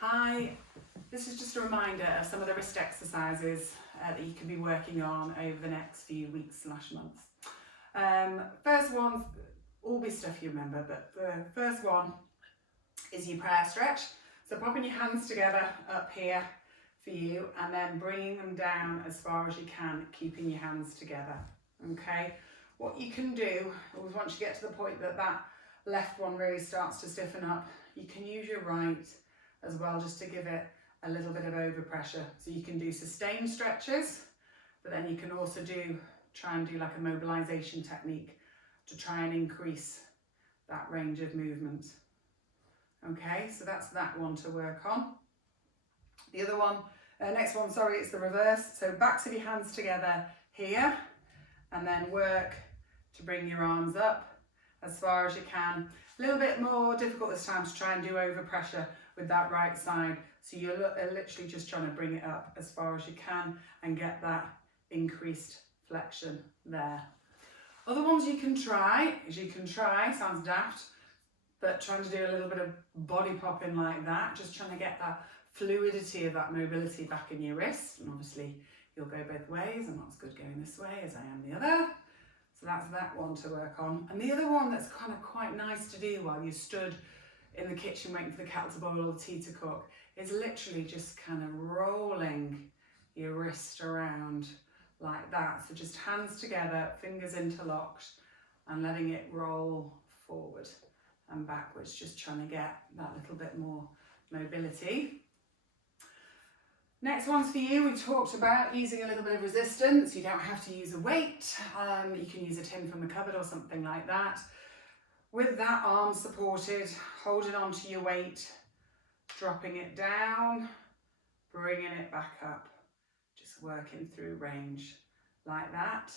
Hi, this is just a reminder of some of the wrist exercises that you can be working on over the next few weeks/months. First one, all be stuff you remember, but the first one is your prayer stretch. So popping your hands together up here for you and then bringing them down as far as you can, keeping your hands together, okay? What you can do, once you get to the point that that left one really starts to stiffen up, you can use your right as well, just to give it a little bit of overpressure. So you can do sustained stretches, but then you can also try and do like a mobilization technique to try and increase that range of movement. Okay, so that's that one to work on. The other one, next one, sorry, it's the reverse. So backs of your hands together here, and then work to bring your arms up as far as you can. A little bit more difficult this time to try and do overpressure with that right side. So you're literally just trying to bring it up as far as you can and get that increased flexion there. Other ones you can try, sounds daft, but trying to do a little bit of body popping like that, just trying to get that fluidity of that mobility back in your wrist. And obviously you'll go both ways. I'm not as good going this way as I am the other. So that's that one to work on. And the other one that's kind of quite nice to do while you stood in the kitchen waiting for the kettle to boil or the tea to cook is literally just kind of rolling your wrist around like that. So just hands together, fingers interlocked, and letting it roll forward and backwards, just trying to get that little bit more mobility. Next one's for you. We talked about using a little bit of resistance. You don't have to use a weight. You can use a tin from the cupboard or something like that. With that arm supported, holding on to your weight, dropping it down, bringing it back up, just working through range like that.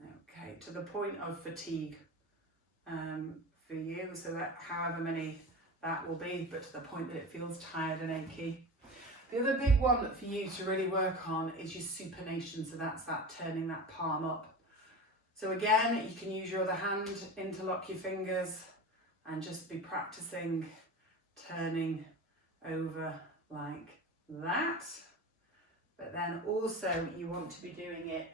Okay, to the point of fatigue for you, so that however many that will be, but to the point that it feels tired and achy. The other big one for you to really work on is your supination, so that's that turning that palm up. So again, you can use your other hand, interlock your fingers, and just be practicing turning over like that. But then also you want to be doing it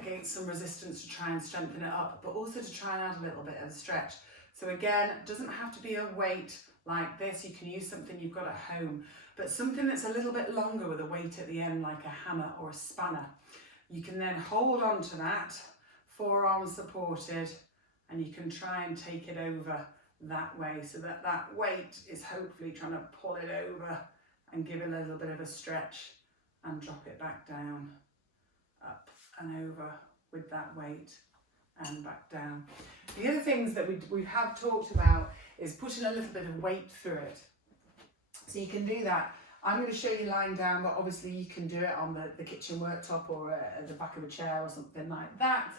against some resistance to try and strengthen it up, but also to try and add a little bit of stretch. So again, it doesn't have to be a weight like this. You can use something you've got at home, but something that's a little bit longer with a weight at the end, like a hammer or a spanner. You can then hold on to that, forearms supported, and you can try and take it over that way, so that that weight is hopefully trying to pull it over and give it a little bit of a stretch and drop it back down, up and over with that weight and back down. The other things that we have talked about is putting a little bit of weight through it. So you can do that. I'm going to show you lying down, but obviously you can do it on the kitchen worktop or at the back of a chair or something like that.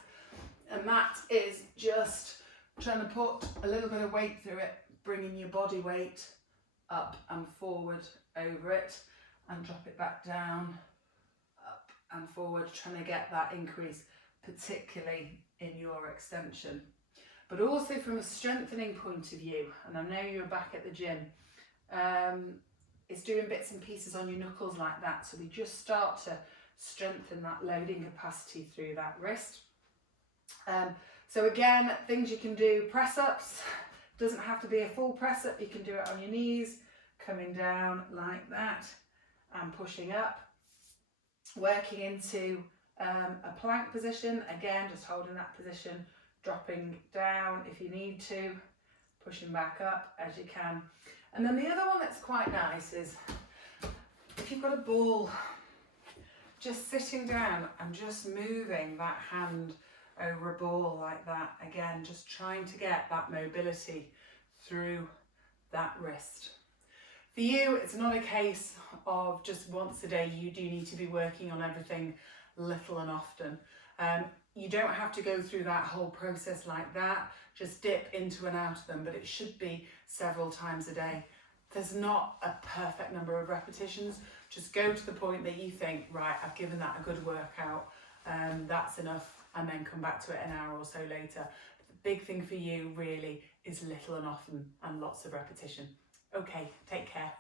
And that is just trying to put a little bit of weight through it, bringing your body weight up and forward over it and drop it back down, up and forward, trying to get that increase, particularly in your extension. But also from a strengthening point of view, and I know you're back at the gym, it's doing bits and pieces on your knuckles like that. So we just start to strengthen that loading capacity through that wrist. So again, things you can do, press ups, doesn't have to be a full press up, you can do it on your knees, coming down like that and pushing up, working into a plank position, again just holding that position, dropping down if you need to, pushing back up as you can. And then the other one that's quite nice is if you've got a ball, just sitting down and just moving that hand over a ball like that, again just trying to get that mobility through that wrist. For you, it's not a case of just once a day. You do need to be working on everything little and often. You don't have to go through that whole process like that, just dip into and out of them, but it should be several times a day. There's not a perfect number of repetitions. Just go to the point that you think, right, I've given that a good workout, that's enough, and then come back to it an hour or so later. The big thing for you really is little and often and lots of repetition. Okay, take care.